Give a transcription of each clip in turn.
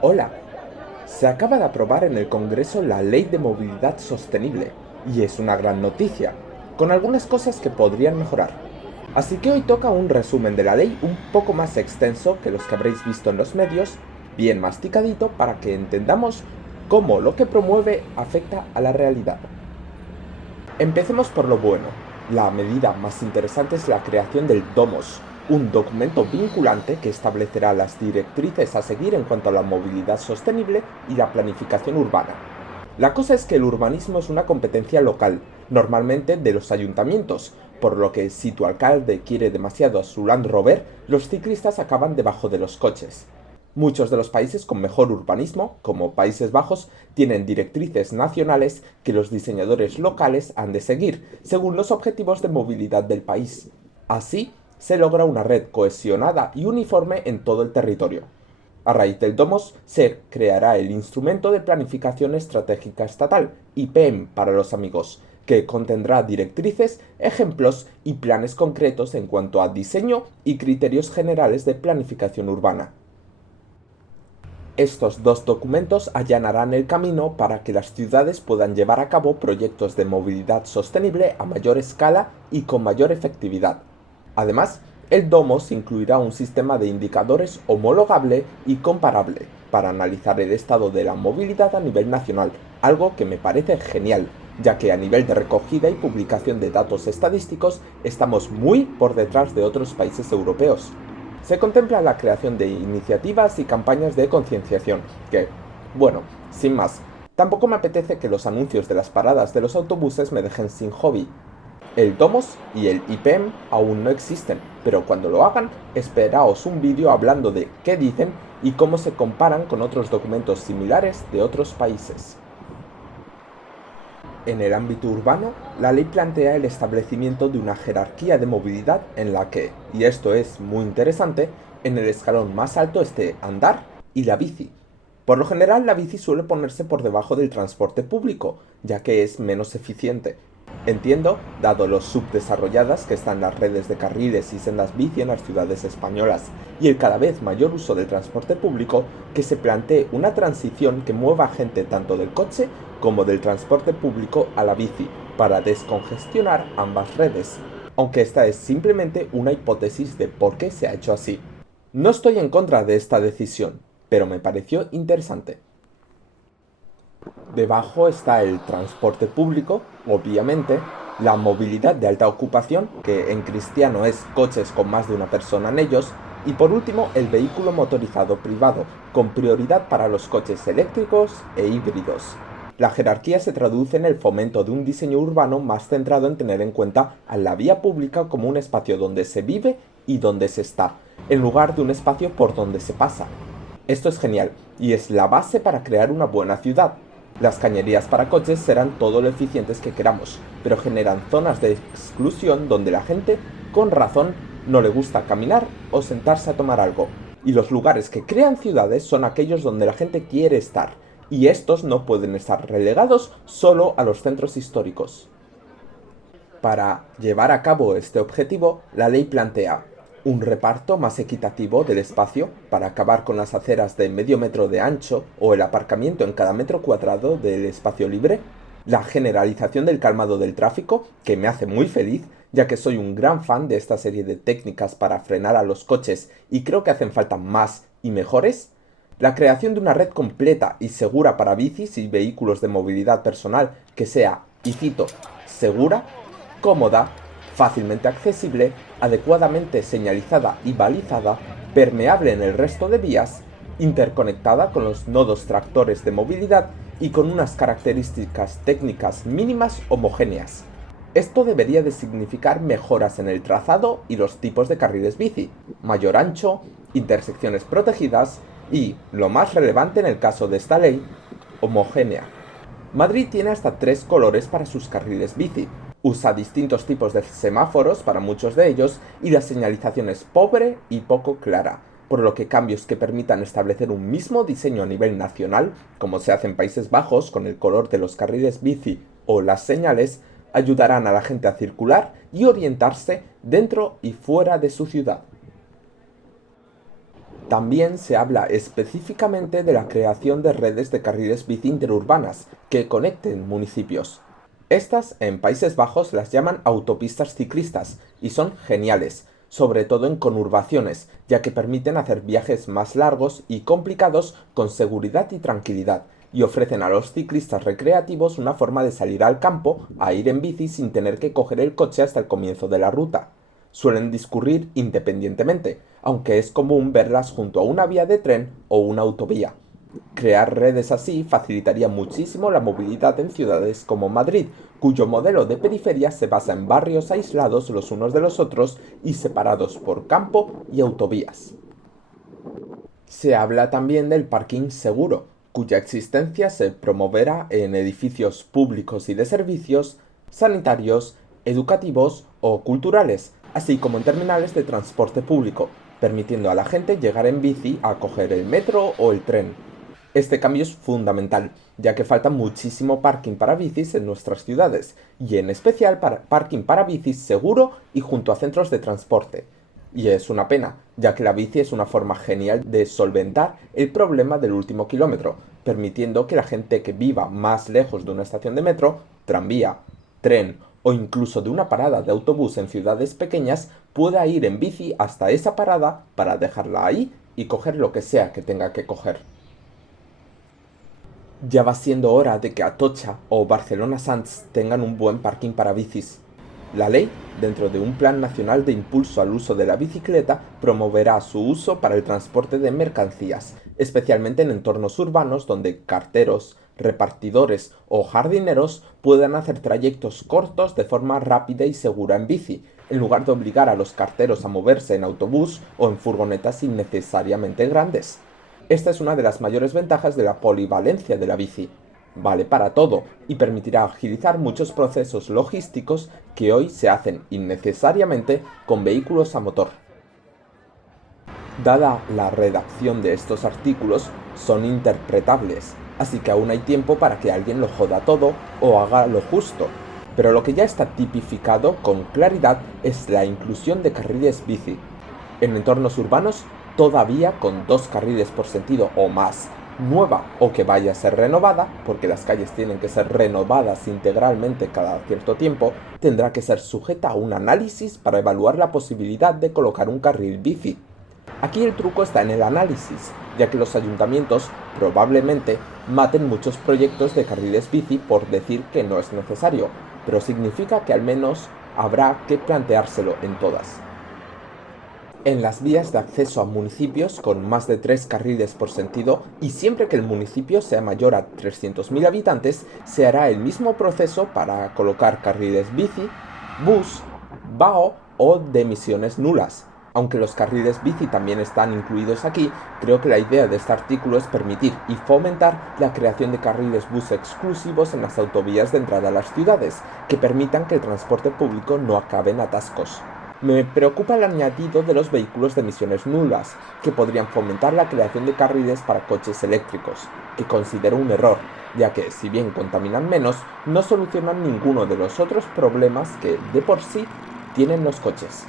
Hola, se acaba de aprobar en el Congreso la Ley de Movilidad Sostenible y es una gran noticia, con algunas cosas que podrían mejorar. Así que hoy toca un resumen de la ley un poco más extenso que los que habréis visto en los medios, bien masticadito para que entendamos cómo lo que promueve afecta a la realidad. Empecemos por lo bueno. La medida más interesante es la creación del DOMOS, un documento vinculante que establecerá las directrices a seguir en cuanto a la movilidad sostenible y la planificación urbana. La cosa es que el urbanismo es una competencia local, normalmente de los ayuntamientos, por lo que si tu alcalde quiere demasiado a su Land Rover, los ciclistas acaban debajo de los coches. Muchos de los países con mejor urbanismo, como Países Bajos, tienen directrices nacionales que los diseñadores locales han de seguir, según los objetivos de movilidad del país. Así, se logra una red cohesionada y uniforme en todo el territorio. A raíz del DOMOS se creará el Instrumento de Planificación Estratégica Estatal, IPEM para los amigos, que contendrá directrices, ejemplos y planes concretos en cuanto a diseño y criterios generales de planificación urbana. Estos dos documentos allanarán el camino para que las ciudades puedan llevar a cabo proyectos de movilidad sostenible a mayor escala y con mayor efectividad. Además, el DOMOS incluirá un sistema de indicadores homologable y comparable para analizar el estado de la movilidad a nivel nacional, algo que me parece genial, ya que a nivel de recogida y publicación de datos estadísticos estamos muy por detrás de otros países europeos. Se contempla la creación de iniciativas y campañas de concienciación, que, bueno, sin más, tampoco me apetece que los anuncios de las paradas de los autobuses me dejen sin hobby. El DOMOS y el IPEM aún no existen, pero cuando lo hagan, esperaos un vídeo hablando de qué dicen y cómo se comparan con otros documentos similares de otros países. En el ámbito urbano, la ley plantea el establecimiento de una jerarquía de movilidad en la que, y esto es muy interesante, en el escalón más alto esté andar y la bici. Por lo general, la bici suele ponerse por debajo del transporte público, ya que es menos eficiente. Entiendo, dado lo subdesarrolladas que están las redes de carriles y sendas bici en las ciudades españolas y el cada vez mayor uso del transporte público, que se plantee una transición que mueva gente tanto del coche como del transporte público a la bici, para descongestionar ambas redes, aunque esta es simplemente una hipótesis de por qué se ha hecho así. No estoy en contra de esta decisión, pero me pareció interesante. Debajo está el transporte público, obviamente, la movilidad de alta ocupación, que en cristiano es coches con más de una persona en ellos, y por último el vehículo motorizado privado, con prioridad para los coches eléctricos e híbridos. La jerarquía se traduce en el fomento de un diseño urbano más centrado en tener en cuenta a la vía pública como un espacio donde se vive y donde se está, en lugar de un espacio por donde se pasa. Esto es genial, y es la base para crear una buena ciudad. Las cañerías para coches serán todo lo eficientes que queramos, pero generan zonas de exclusión donde la gente, con razón, no le gusta caminar o sentarse a tomar algo. Y los lugares que crean ciudades son aquellos donde la gente quiere estar, y estos no pueden estar relegados solo a los centros históricos. Para llevar a cabo este objetivo, la ley plantea un reparto más equitativo del espacio para acabar con las aceras de medio metro de ancho o el aparcamiento en cada metro cuadrado del espacio libre, la generalización del calmado del tráfico, que me hace muy feliz, ya que soy un gran fan de esta serie de técnicas para frenar a los coches y creo que hacen falta más y mejores, la creación de una red completa y segura para bicis y vehículos de movilidad personal que sea, y cito, segura, cómoda, fácilmente accesible, adecuadamente señalizada y balizada, permeable en el resto de vías, interconectada con los nodos tractores de movilidad y con unas características técnicas mínimas homogéneas. Esto debería de significar mejoras en el trazado y los tipos de carriles bici, mayor ancho, intersecciones protegidas y, lo más relevante en el caso de esta ley, homogénea. Madrid tiene hasta 3 colores para sus carriles bici, usa distintos tipos de semáforos para muchos de ellos y la señalización es pobre y poco clara, por lo que cambios que permitan establecer un mismo diseño a nivel nacional, como se hace en Países Bajos con el color de los carriles bici o las señales, ayudarán a la gente a circular y orientarse dentro y fuera de su ciudad. También se habla específicamente de la creación de redes de carriles bici interurbanas que conecten municipios. Estas, en Países Bajos, las llaman autopistas ciclistas y son geniales, sobre todo en conurbaciones, ya que permiten hacer viajes más largos y complicados con seguridad y tranquilidad, y ofrecen a los ciclistas recreativos una forma de salir al campo a ir en bici sin tener que coger el coche hasta el comienzo de la ruta. Suelen discurrir independientemente, aunque es común verlas junto a una vía de tren o una autovía. Crear redes así facilitaría muchísimo la movilidad en ciudades como Madrid, cuyo modelo de periferia se basa en barrios aislados los unos de los otros y separados por campo y autovías. Se habla también del parking seguro, cuya existencia se promoverá en edificios públicos y de servicios, sanitarios, educativos o culturales, así como en terminales de transporte público, permitiendo a la gente llegar en bici a coger el metro o el tren. Este cambio es fundamental, ya que falta muchísimo parking para bicis en nuestras ciudades, y en especial parking para bicis seguro y junto a centros de transporte. Y es una pena, ya que la bici es una forma genial de solventar el problema del último kilómetro, permitiendo que la gente que viva más lejos de una estación de metro, tranvía, tren o incluso de una parada de autobús en ciudades pequeñas pueda ir en bici hasta esa parada para dejarla ahí y coger lo que sea que tenga que coger. Ya va siendo hora de que Atocha o Barcelona Sants tengan un buen parking para bicis. La ley, dentro de un plan nacional de impulso al uso de la bicicleta, promoverá su uso para el transporte de mercancías, especialmente en entornos urbanos donde carteros, repartidores o jardineros puedan hacer trayectos cortos de forma rápida y segura en bici, en lugar de obligar a los carteros a moverse en autobús o en furgonetas innecesariamente grandes. Esta es una de las mayores ventajas de la polivalencia de la bici. Vale para todo y permitirá agilizar muchos procesos logísticos que hoy se hacen innecesariamente con vehículos a motor. Dada la redacción de estos artículos, son interpretables, así que aún hay tiempo para que alguien lo joda todo o haga lo justo. Pero lo que ya está tipificado con claridad es la inclusión de carriles bici. En entornos urbanos, todavía con 2 carriles por sentido o más, nueva o que vaya a ser renovada, porque las calles tienen que ser renovadas integralmente cada cierto tiempo, tendrá que ser sujeta a un análisis para evaluar la posibilidad de colocar un carril bici. Aquí el truco está en el análisis, ya que los ayuntamientos probablemente maten muchos proyectos de carriles bici por decir que no es necesario, pero significa que al menos habrá que planteárselo en todas. En las vías de acceso a municipios con más de 3 carriles por sentido y siempre que el municipio sea mayor a 300.000 habitantes, se hará el mismo proceso para colocar carriles bici, bus, VAO o de emisiones nulas. Aunque los carriles bici también están incluidos aquí, creo que la idea de este artículo es permitir y fomentar la creación de carriles bus exclusivos en las autovías de entrada a las ciudades, que permitan que el transporte público no acabe en atascos. Me preocupa el añadido de los vehículos de emisiones nulas, que podrían fomentar la creación de carriles para coches eléctricos, que considero un error, ya que, si bien contaminan menos, no solucionan ninguno de los otros problemas que, de por sí, tienen los coches.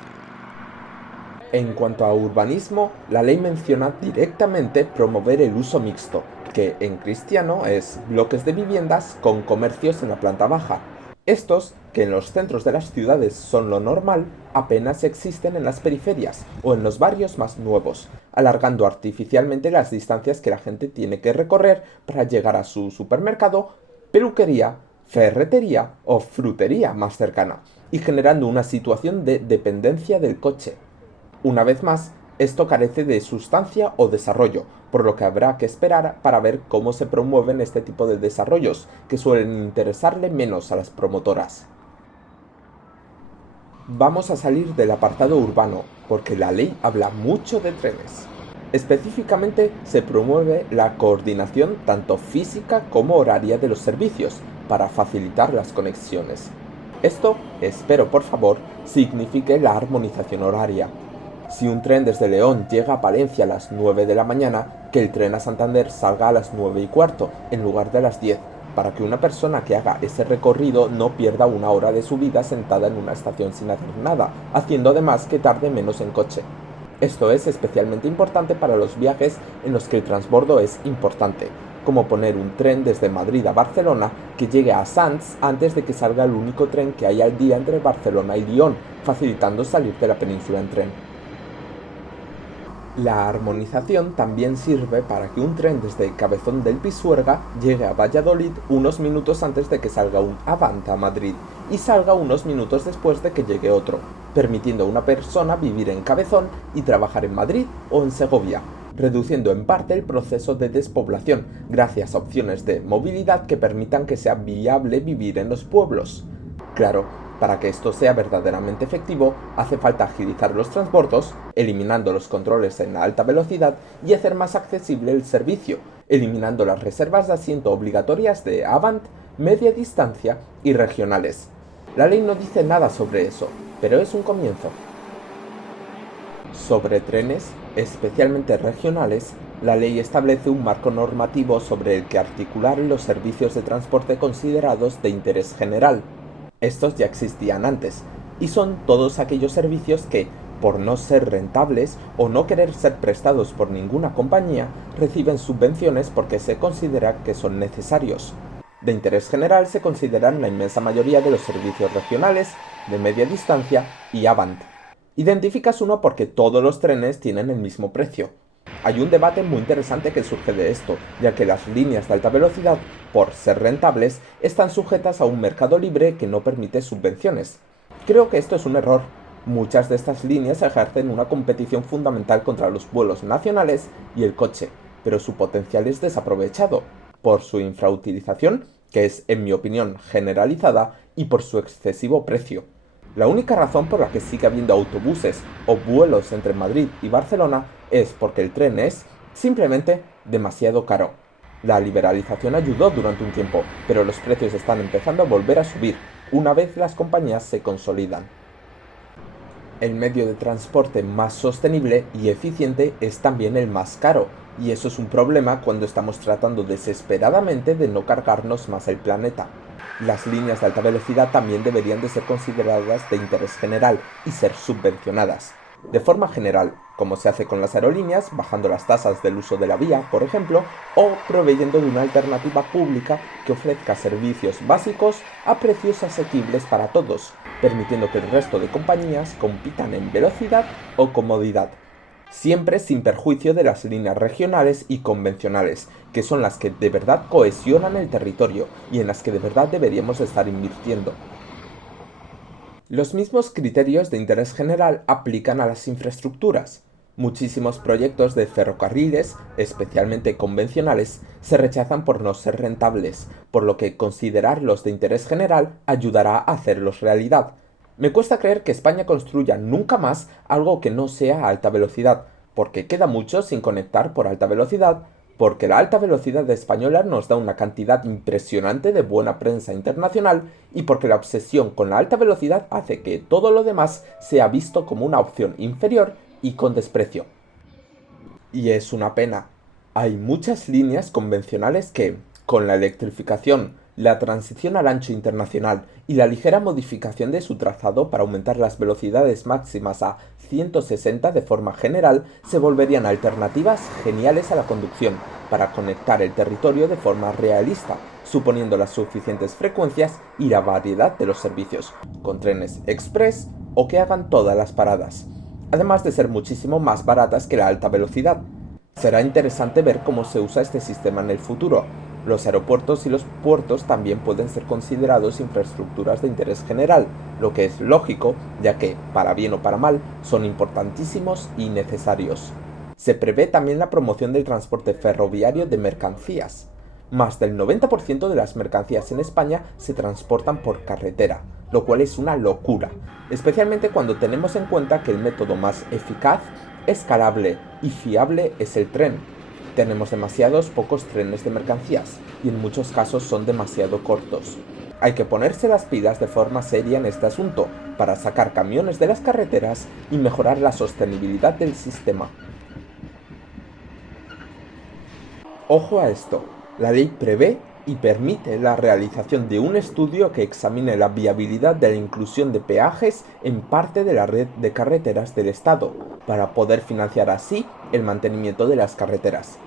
En cuanto a urbanismo, la ley menciona directamente promover el uso mixto, que en cristiano es bloques de viviendas con comercios en la planta baja. Estos, que en los centros de las ciudades son lo normal, apenas existen en las periferias o en los barrios más nuevos, alargando artificialmente las distancias que la gente tiene que recorrer para llegar a su supermercado, peluquería, ferretería o frutería más cercana, y generando una situación de dependencia del coche. Una vez más, esto carece de sustancia o desarrollo, por lo que habrá que esperar para ver cómo se promueven este tipo de desarrollos, que suelen interesarle menos a las promotoras. Vamos a salir del apartado urbano, porque la ley habla mucho de trenes. Específicamente se promueve la coordinación tanto física como horaria de los servicios, para facilitar las conexiones. Esto, espero por favor, signifique la armonización horaria. Si un tren desde León llega a Palencia a las 9 de la mañana, que el tren a Santander salga a las 9:15 en lugar de las 10, para que una persona que haga ese recorrido no pierda 1 hora de su vida sentada en una estación sin hacer nada, haciendo además que tarde menos en coche. Esto es especialmente importante para los viajes en los que el transbordo es importante, como poner un tren desde Madrid a Barcelona que llegue a Sants antes de que salga el único tren que hay al día entre Barcelona y Lyon, facilitando salir de la península en tren. La armonización también sirve para que un tren desde Cabezón del Pisuerga llegue a Valladolid unos minutos antes de que salga un Avant a Madrid y salga unos minutos después de que llegue otro, permitiendo a una persona vivir en Cabezón y trabajar en Madrid o en Segovia, reduciendo en parte el proceso de despoblación gracias a opciones de movilidad que permitan que sea viable vivir en los pueblos. Claro, para que esto sea verdaderamente efectivo, hace falta agilizar los transbordos, eliminando los controles en la alta velocidad y hacer más accesible el servicio, eliminando las reservas de asiento obligatorias de Avant, media distancia y regionales. La ley no dice nada sobre eso, pero es un comienzo. Sobre trenes, especialmente regionales, la ley establece un marco normativo sobre el que articular los servicios de transporte considerados de interés general. Estos ya existían antes, y son todos aquellos servicios que, por no ser rentables o no querer ser prestados por ninguna compañía, reciben subvenciones porque se considera que son necesarios. De interés general se consideran la inmensa mayoría de los servicios regionales, de media distancia y Avant. Identificas uno porque todos los trenes tienen el mismo precio. Hay un debate muy interesante que surge de esto, ya que las líneas de alta velocidad, por ser rentables, están sujetas a un mercado libre que no permite subvenciones. Creo que esto es un error. Muchas de estas líneas ejercen una competición fundamental contra los vuelos nacionales y el coche, pero su potencial es desaprovechado, por su infrautilización, que es, en mi opinión, generalizada, y por su excesivo precio. La única razón por la que sigue habiendo autobuses o vuelos entre Madrid y Barcelona es porque el tren es, simplemente, demasiado caro. La liberalización ayudó durante un tiempo, pero los precios están empezando a volver a subir, una vez las compañías se consolidan. El medio de transporte más sostenible y eficiente es también el más caro, y eso es un problema cuando estamos tratando desesperadamente de no cargarnos más el planeta. Las líneas de alta velocidad también deberían de ser consideradas de interés general y ser subvencionadas. De forma general, como se hace con las aerolíneas, bajando las tasas del uso de la vía, por ejemplo, o proveyendo de una alternativa pública que ofrezca servicios básicos a precios asequibles para todos, permitiendo que el resto de compañías compitan en velocidad o comodidad. Siempre sin perjuicio de las líneas regionales y convencionales, que son las que de verdad cohesionan el territorio y en las que de verdad deberíamos estar invirtiendo. Los mismos criterios de interés general aplican a las infraestructuras. Muchísimos proyectos de ferrocarriles, especialmente convencionales, se rechazan por no ser rentables, por lo que considerarlos de interés general ayudará a hacerlos realidad. Me cuesta creer que España construya nunca más algo que no sea a alta velocidad, porque queda mucho sin conectar por alta velocidad, porque la alta velocidad española nos da una cantidad impresionante de buena prensa internacional y porque la obsesión con la alta velocidad hace que todo lo demás sea visto como una opción inferior y con desprecio. Y es una pena. Hay muchas líneas convencionales que, con la electrificación, la transición al ancho internacional y la ligera modificación de su trazado para aumentar las velocidades máximas a 160 de forma general, se volverían alternativas geniales a la conducción para conectar el territorio de forma realista, suponiendo las suficientes frecuencias y la variedad de los servicios, con trenes express o que hagan todas las paradas, además de ser muchísimo más baratas que la alta velocidad. Será interesante ver cómo se usa este sistema en el futuro. Los aeropuertos y los puertos también pueden ser considerados infraestructuras de interés general, lo que es lógico, ya que, para bien o para mal, son importantísimos y necesarios. Se prevé también la promoción del transporte ferroviario de mercancías. Más del 90% de las mercancías en España se transportan por carretera, lo cual es una locura, especialmente cuando tenemos en cuenta que el método más eficaz, escalable y fiable es el tren. Tenemos demasiados pocos trenes de mercancías y en muchos casos son demasiado cortos. Hay que ponerse las pilas de forma seria en este asunto para sacar camiones de las carreteras y mejorar la sostenibilidad del sistema. Ojo a esto, la ley prevé y permite la realización de un estudio que examine la viabilidad de la inclusión de peajes en parte de la red de carreteras del Estado, para poder financiar así el mantenimiento de las carreteras.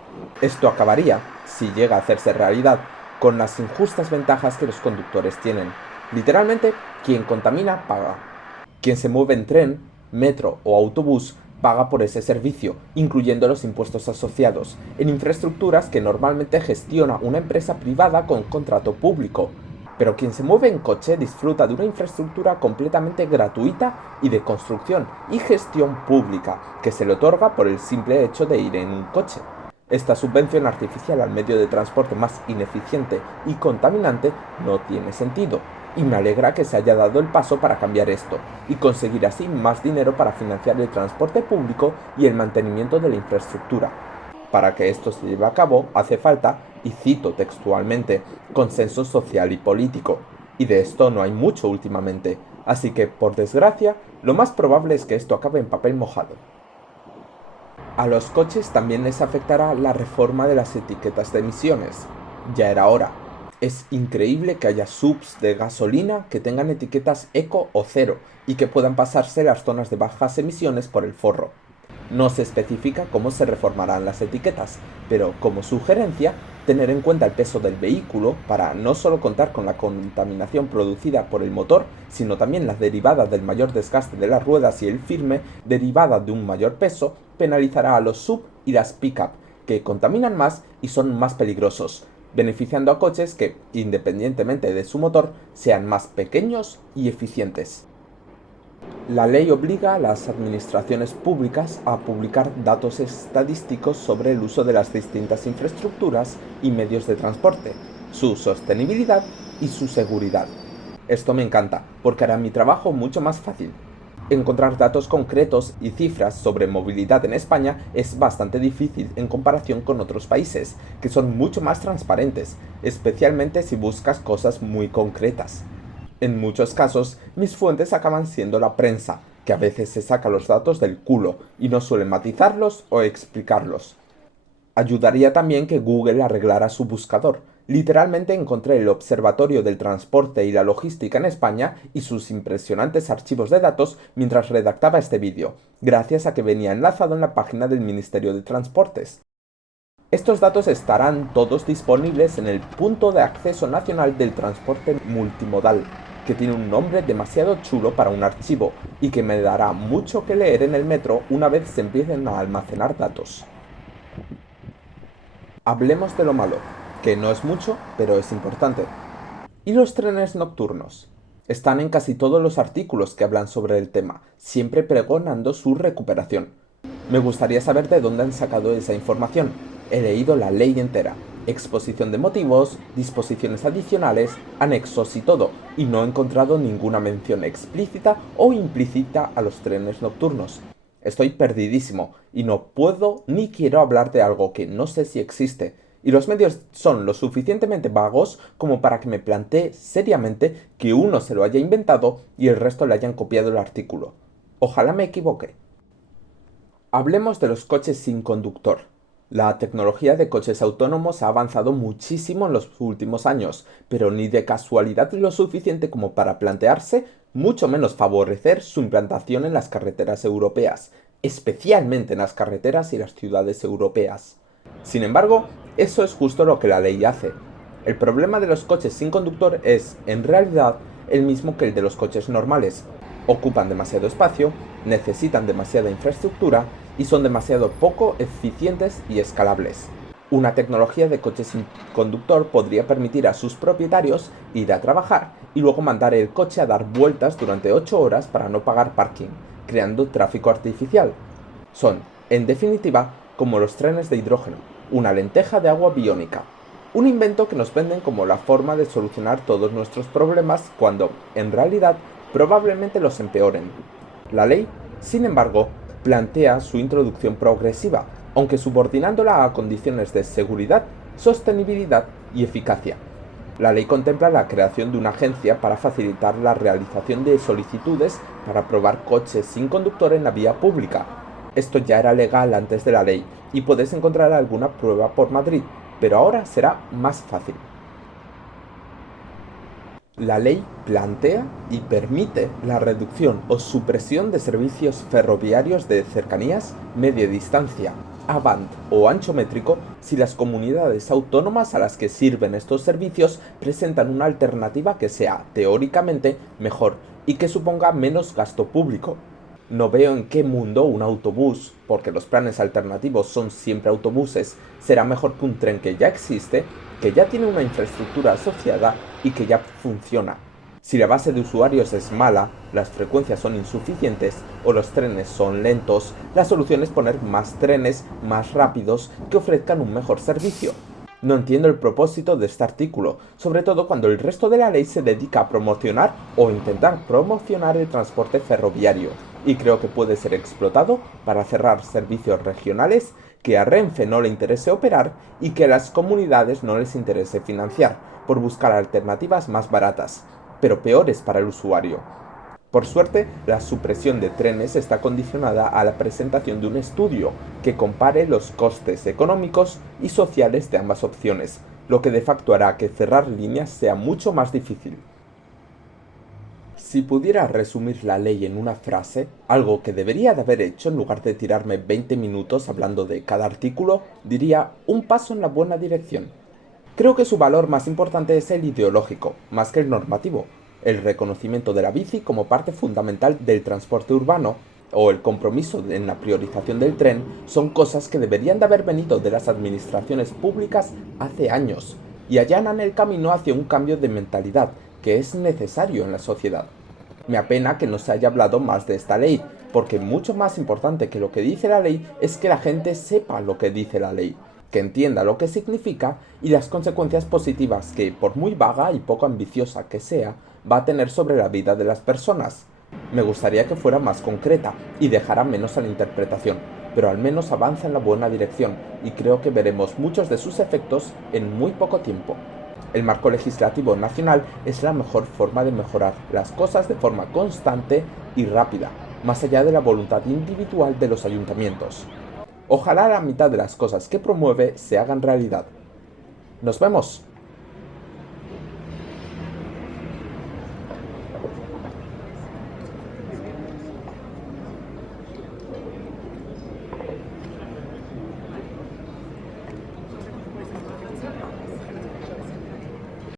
Esto acabaría, si llega a hacerse realidad, con las injustas ventajas que los conductores tienen. Literalmente, quien contamina paga. Quien se mueve en tren, metro o autobús paga por ese servicio, incluyendo los impuestos asociados, en infraestructuras que normalmente gestiona una empresa privada con contrato público. Pero quien se mueve en coche disfruta de una infraestructura completamente gratuita y de construcción y gestión pública, que se le otorga por el simple hecho de ir en un coche. Esta subvención artificial al medio de transporte más ineficiente y contaminante no tiene sentido, y me alegra que se haya dado el paso para cambiar esto, y conseguir así más dinero para financiar el transporte público y el mantenimiento de la infraestructura. Para que esto se lleve a cabo hace falta, y cito textualmente, consenso social y político, y de esto no hay mucho últimamente, así que, por desgracia, lo más probable es que esto acabe en papel mojado. A los coches también les afectará la reforma de las etiquetas de emisiones. Ya era hora. Es increíble que haya subs de gasolina que tengan etiquetas eco o cero y que puedan pasarse las zonas de bajas emisiones por el forro. No se especifica cómo se reformarán las etiquetas, pero como sugerencia, tener en cuenta el peso del vehículo para no solo contar con la contaminación producida por el motor, sino también la derivada del mayor desgaste de las ruedas y el firme, derivada de un mayor peso, penalizará a los sub y las pick-up, que contaminan más y son más peligrosos, beneficiando a coches que, independientemente de su motor, sean más pequeños y eficientes. La ley obliga a las administraciones públicas a publicar datos estadísticos sobre el uso de las distintas infraestructuras y medios de transporte, su sostenibilidad y su seguridad. Esto me encanta, porque hará mi trabajo mucho más fácil. Encontrar datos concretos y cifras sobre movilidad en España es bastante difícil en comparación con otros países, que son mucho más transparentes, especialmente si buscas cosas muy concretas. En muchos casos, mis fuentes acaban siendo la prensa, que a veces se saca los datos del culo y no suele matizarlos o explicarlos. Ayudaría también que Google arreglara su buscador. Literalmente encontré el Observatorio del Transporte y la Logística en España y sus impresionantes archivos de datos mientras redactaba este vídeo, gracias a que venía enlazado en la página del Ministerio de Transportes. Estos datos estarán todos disponibles en el Punto de Acceso Nacional del Transporte Multimodal, que tiene un nombre demasiado chulo para un archivo y que me dará mucho que leer en el metro una vez se empiecen a almacenar datos. Hablemos de lo malo, que no es mucho, pero es importante. ¿Y los trenes nocturnos? Están en casi todos los artículos que hablan sobre el tema, siempre pregonando su recuperación. Me gustaría saber de dónde han sacado esa información. He leído la ley entera, exposición de motivos, disposiciones adicionales, anexos y todo, y no he encontrado ninguna mención explícita o implícita a los trenes nocturnos. Estoy perdidísimo y no puedo ni quiero hablar de algo que no sé si existe, y los medios son lo suficientemente vagos como para que me plantee seriamente que uno se lo haya inventado y el resto le hayan copiado el artículo. Ojalá me equivoque. Hablemos de los coches sin conductor. La tecnología de coches autónomos ha avanzado muchísimo en los últimos años, pero ni de casualidad lo suficiente como para plantearse, mucho menos favorecer su implantación en las carreteras europeas, especialmente en las carreteras y las ciudades europeas. Sin embargo, eso es justo lo que la ley hace. El problema de los coches sin conductor es, en realidad, el mismo que el de los coches normales. Ocupan demasiado espacio, necesitan demasiada infraestructura y son demasiado poco eficientes y escalables. Una tecnología de coche sin conductor podría permitir a sus propietarios ir a trabajar y luego mandar el coche a dar vueltas durante 8 horas para no pagar parking, creando tráfico artificial. Son, en definitiva, como los trenes de hidrógeno, una lenteja de agua biónica. Un invento que nos venden como la forma de solucionar todos nuestros problemas cuando, en realidad, probablemente los empeoren. La ley, sin embargo, plantea su introducción progresiva, aunque subordinándola a condiciones de seguridad, sostenibilidad y eficacia. La ley contempla la creación de una agencia para facilitar la realización de solicitudes para probar coches sin conductor en la vía pública. Esto ya era legal antes de la ley y puedes encontrar alguna prueba por Madrid, pero ahora será más fácil. La ley plantea y permite la reducción o supresión de servicios ferroviarios de cercanías, media distancia, avant o ancho métrico si las comunidades autónomas a las que sirven estos servicios presentan una alternativa que sea teóricamente mejor y que suponga menos gasto público. No veo en qué mundo un autobús, porque los planes alternativos son siempre autobuses, será mejor que un tren que ya existe, que ya tiene una infraestructura asociada y que ya funciona. Si la base de usuarios es mala, las frecuencias son insuficientes o los trenes son lentos, la solución es poner más trenes más rápidos que ofrezcan un mejor servicio. No entiendo el propósito de este artículo, sobre todo cuando el resto de la ley se dedica a promocionar o intentar promocionar el transporte ferroviario, y creo que puede ser explotado para cerrar servicios regionales que a Renfe no le interese operar y que a las comunidades no les interese financiar, por buscar alternativas más baratas, pero peores para el usuario. Por suerte, la supresión de trenes está condicionada a la presentación de un estudio que compare los costes económicos y sociales de ambas opciones, lo que de facto hará que cerrar líneas sea mucho más difícil. Si pudiera resumir la ley en una frase, algo que debería de haber hecho en lugar de tirarme 20 minutos hablando de cada artículo, diría un paso en la buena dirección. Creo que su valor más importante es el ideológico, más que el normativo. El reconocimiento de la bici como parte fundamental del transporte urbano o el compromiso en la priorización del tren son cosas que deberían de haber venido de las administraciones públicas hace años y allanan el camino hacia un cambio de mentalidad que es necesario en la sociedad. Me apena que no se haya hablado más de esta ley, porque mucho más importante que lo que dice la ley es que la gente sepa lo que dice la ley, que entienda lo que significa y las consecuencias positivas que, por muy vaga y poco ambiciosa que sea, va a tener sobre la vida de las personas. Me gustaría que fuera más concreta y dejara menos a la interpretación, pero al menos avanza en la buena dirección y creo que veremos muchos de sus efectos en muy poco tiempo. El marco legislativo nacional es la mejor forma de mejorar las cosas de forma constante y rápida, más allá de la voluntad individual de los ayuntamientos. Ojalá la mitad de las cosas que promueve se hagan realidad. ¡Nos vemos!